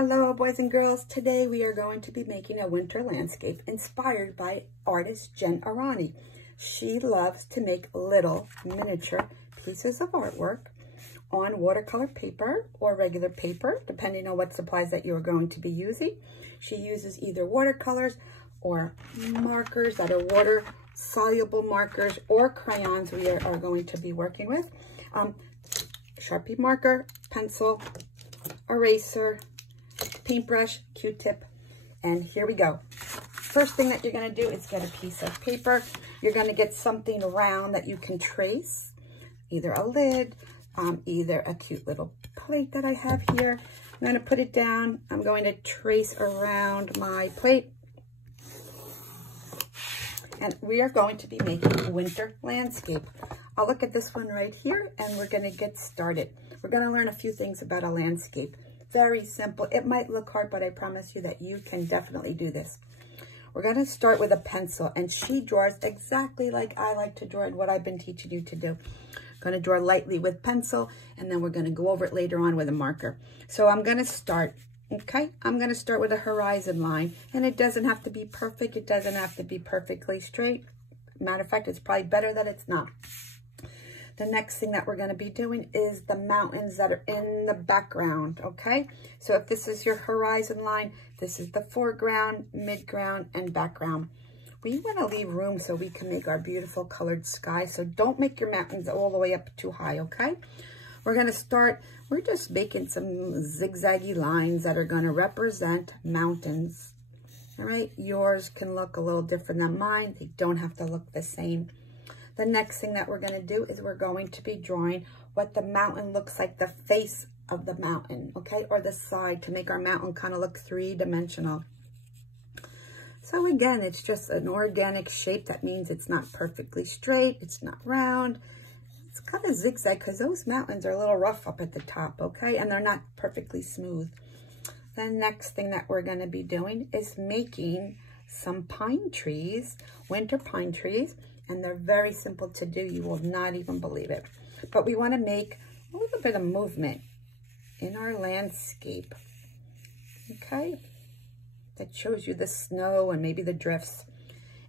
Hello boys and girls, today we are going to be making a winter landscape inspired by artist Jen Aranyi. She loves to make little miniature pieces of artwork on watercolor paper or regular paper, depending on what supplies that you're going to be using. She uses either watercolors or markers that are water soluble markers or crayons we are going to be working with. Sharpie marker, pencil, eraser, paintbrush, Q-tip, and here we go. First thing that you're going to do is get a piece of paper. You're going to get something round that you can trace, either a lid, either a cute little plate that I have here. I'm going to put it down. I'm going to trace around my plate. And we are going to be making a winter landscape. I'll look at this one right here and we're going to get started. We're going to learn a few things about a landscape. Very simple. It might look hard, but I promise you that you can definitely do this. We're going to start with a pencil, and she draws exactly like I like to draw and what I've been teaching you to do. I'm going to draw lightly with pencil, and then we're going to go over it later on with a marker. So I'm going to start, okay? I'm going to start with a horizon line, and it doesn't have to be perfect. It doesn't have to be perfectly straight. Matter of fact, it's probably better that it's not. The next thing that we're going to be doing is the mountains that are in the background, okay? So if this is your horizon line, this is the foreground, midground, and background. We want to leave room so we can make our beautiful colored sky. So don't make your mountains all the way up too high, okay? We're going to start, we're just making some zigzaggy lines that are going to represent mountains, all right? Yours can look a little different than mine. They don't have to look the same. The next thing that we're going to do is we're going to be drawing what the mountain looks like, the face of the mountain, okay? Or the side, to make our mountain kind of look three-dimensional. So again, it's just an organic shape. That means it's not perfectly straight. It's not round. It's kind of zigzag because those mountains are a little rough up at the top, okay? And they're not perfectly smooth. The next thing that we're going to be doing is making some pine trees, winter pine trees. And they're very simple to do. You will not even believe it. But we want to make a little bit of movement in our landscape, okay? That shows you the snow and maybe the drifts.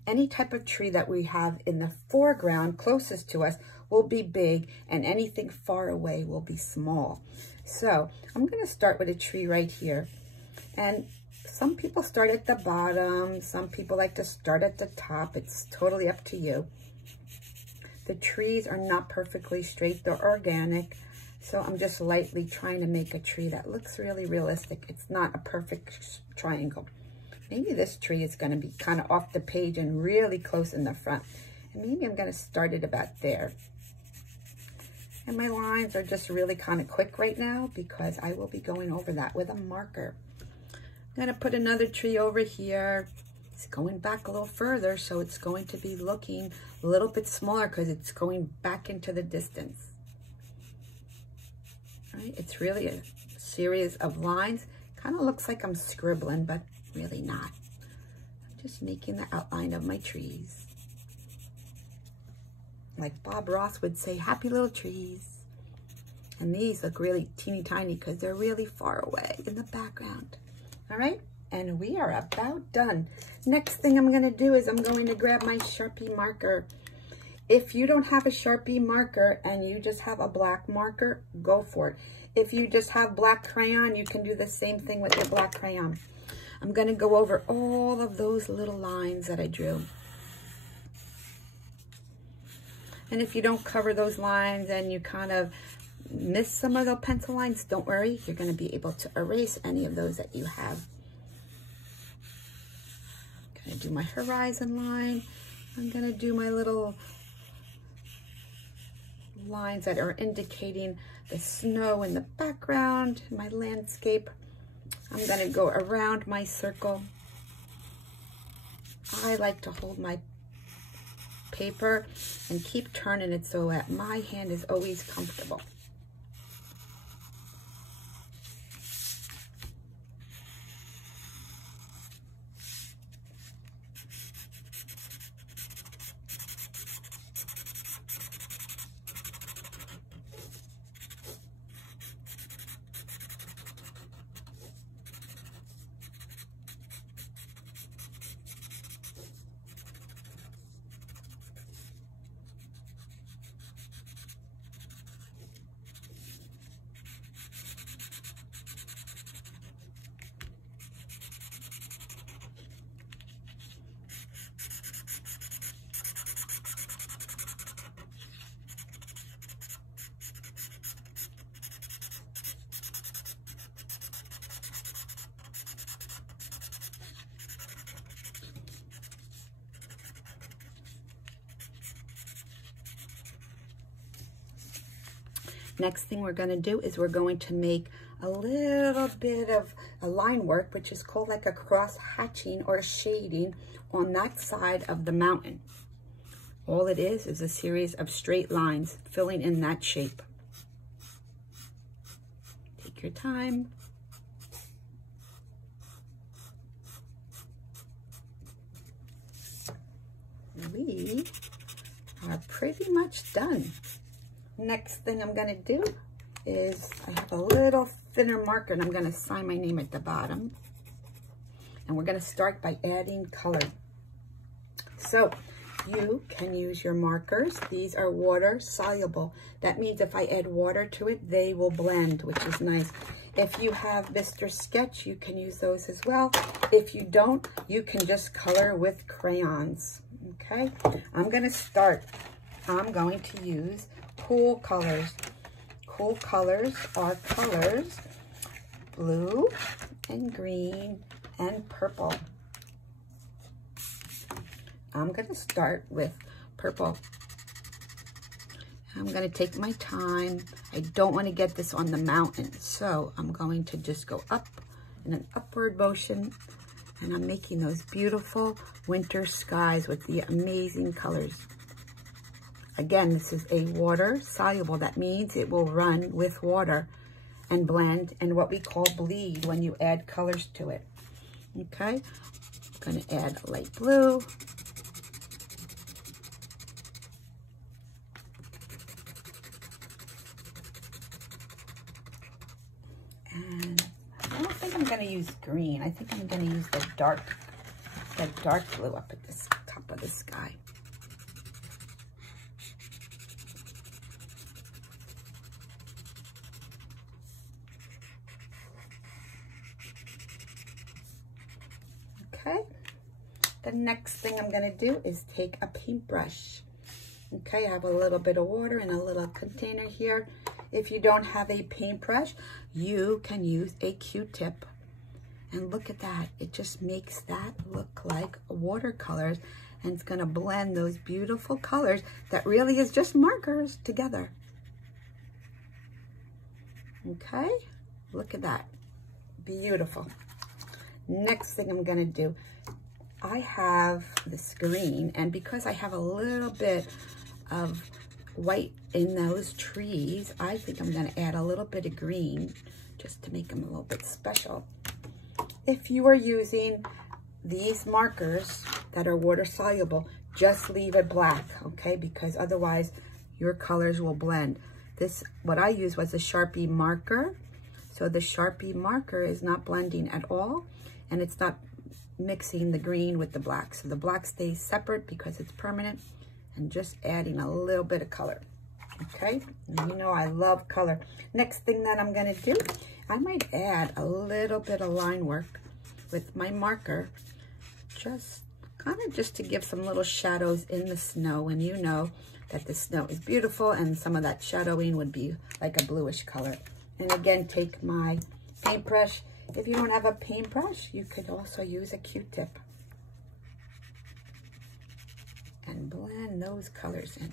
Any type of tree that we have in the foreground closest to us will be big, and anything far away will be small. So I'm going to start with a tree right here. And some people start at the bottom. Some people like to start at the top. It's totally up to you. The trees are not perfectly straight. They're organic. So I'm just lightly trying to make a tree that looks really realistic. It's not a perfect triangle. Maybe this tree is going to be kind of off the page and really close in the front. And maybe I'm going to start it about there. And my lines are just really kind of quick right now because I will be going over that with a marker. I'm going to put another tree over here. It's going back a little further, so it's going to be looking a little bit smaller because it's going back into the distance. All right, it's really a series of lines. Kind of looks like I'm scribbling, but really not. I'm just making the outline of my trees. Like Bob Ross would say, happy little trees. And these look really teeny tiny because they're really far away in the background. All right, and we are about done. Next thing I'm going to do is I'm going to grab my Sharpie marker. If you don't have a Sharpie marker and you just have a black marker, go for it. If you just have black crayon, you can do the same thing with your black crayon. I'm going to go over all of those little lines that I drew. And if you don't cover those lines and you kind of miss some of the pencil lines, don't worry. You're going to be able to erase any of those that you have. I'm going to do my horizon line. I'm going to do my little lines that are indicating the snow in the background, my landscape. I'm going to go around my circle. I like to hold my paper and keep turning it so that my hand is always comfortable. Next thing we're going to do is we're going to make a little bit of a line work, which is called like a cross hatching or shading on that side of the mountain. All it is a series of straight lines filling in that shape. Take your time. We are pretty much done. Next thing I'm going to do is I have a little thinner marker and I'm going to sign my name at the bottom. And we're going to start by adding color. So you can use your markers. These are water soluble. That means if I add water to it, they will blend, which is nice. If you have Mr. Sketch, you can use those as well. If you don't, you can just color with crayons. Okay, I'm going to start. I'm going to use cool colors. Cool colors are colors blue and green and purple. I'm going to start with purple. I'm going to take my time. I don't want to get this on the mountain, so I'm going to just go up in an upward motion, and I'm making those beautiful winter skies with the amazing colors. Again, this is a water soluble. That means it will run with water and blend, and what we call bleed when you add colors to it. Okay, I'm going to add light blue. And I don't think I'm going to use green. I think I'm going to use the dark blue up at the top of the sky. Okay, the next thing I'm going to do is take a paintbrush. Okay, I have a little bit of water in a little container here. If you don't have a paintbrush, you can use a Q-tip. And look at that. It just makes that look like watercolors, and it's going to blend those beautiful colors that really is just markers together. Okay, look at that. Beautiful. Next thing I'm going to do, I have this green, and because I have a little bit of white in those trees, I think I'm going to add a little bit of green just to make them a little bit special. If you are using these markers that are water soluble, just leave it black, okay? Because otherwise your colors will blend. What I used was a Sharpie marker. So the Sharpie marker is not blending at all, and it's not mixing the green with the black. So the black stays separate because it's permanent, and just adding a little bit of color. Okay, and you know I love color. Next thing that I'm gonna do, I might add a little bit of line work with my marker, just to give some little shadows in the snow. And you know that the snow is beautiful, and some of that shadowing would be like a bluish color. And again, take my paintbrush. If you don't have a paintbrush, you could also use a Q-tip and blend those colors in.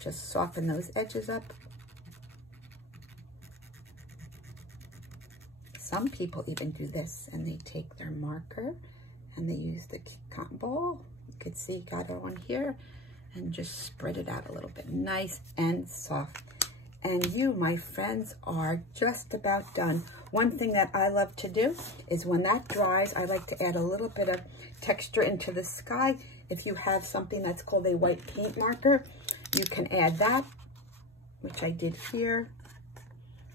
Just soften those edges up. Some people even do this, and they take their marker and they use the cotton ball. You could see got it on here, and just spread it out a little bit, nice and soft. And you, my friends, are just about done. One thing that I love to do is when that dries, I like to add a little bit of texture into the sky. If you have something that's called a white paint marker, you can add that, which I did here.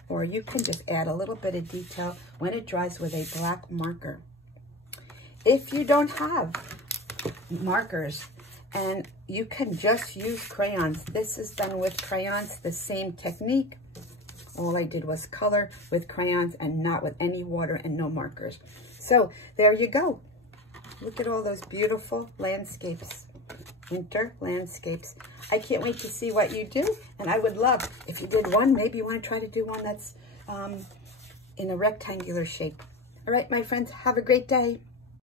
Or you can just add a little bit of detail when it dries with a black marker. If you don't have markers, and you can just use crayons. This is done with crayons, the same technique. All I did was color with crayons and not with any water and no markers. So there you go. Look at all those beautiful landscapes, winter landscapes. I can't wait to see what you do. And I would love, if you did one, maybe you want to try to do one that's in a rectangular shape. All right, my friends, have a great day.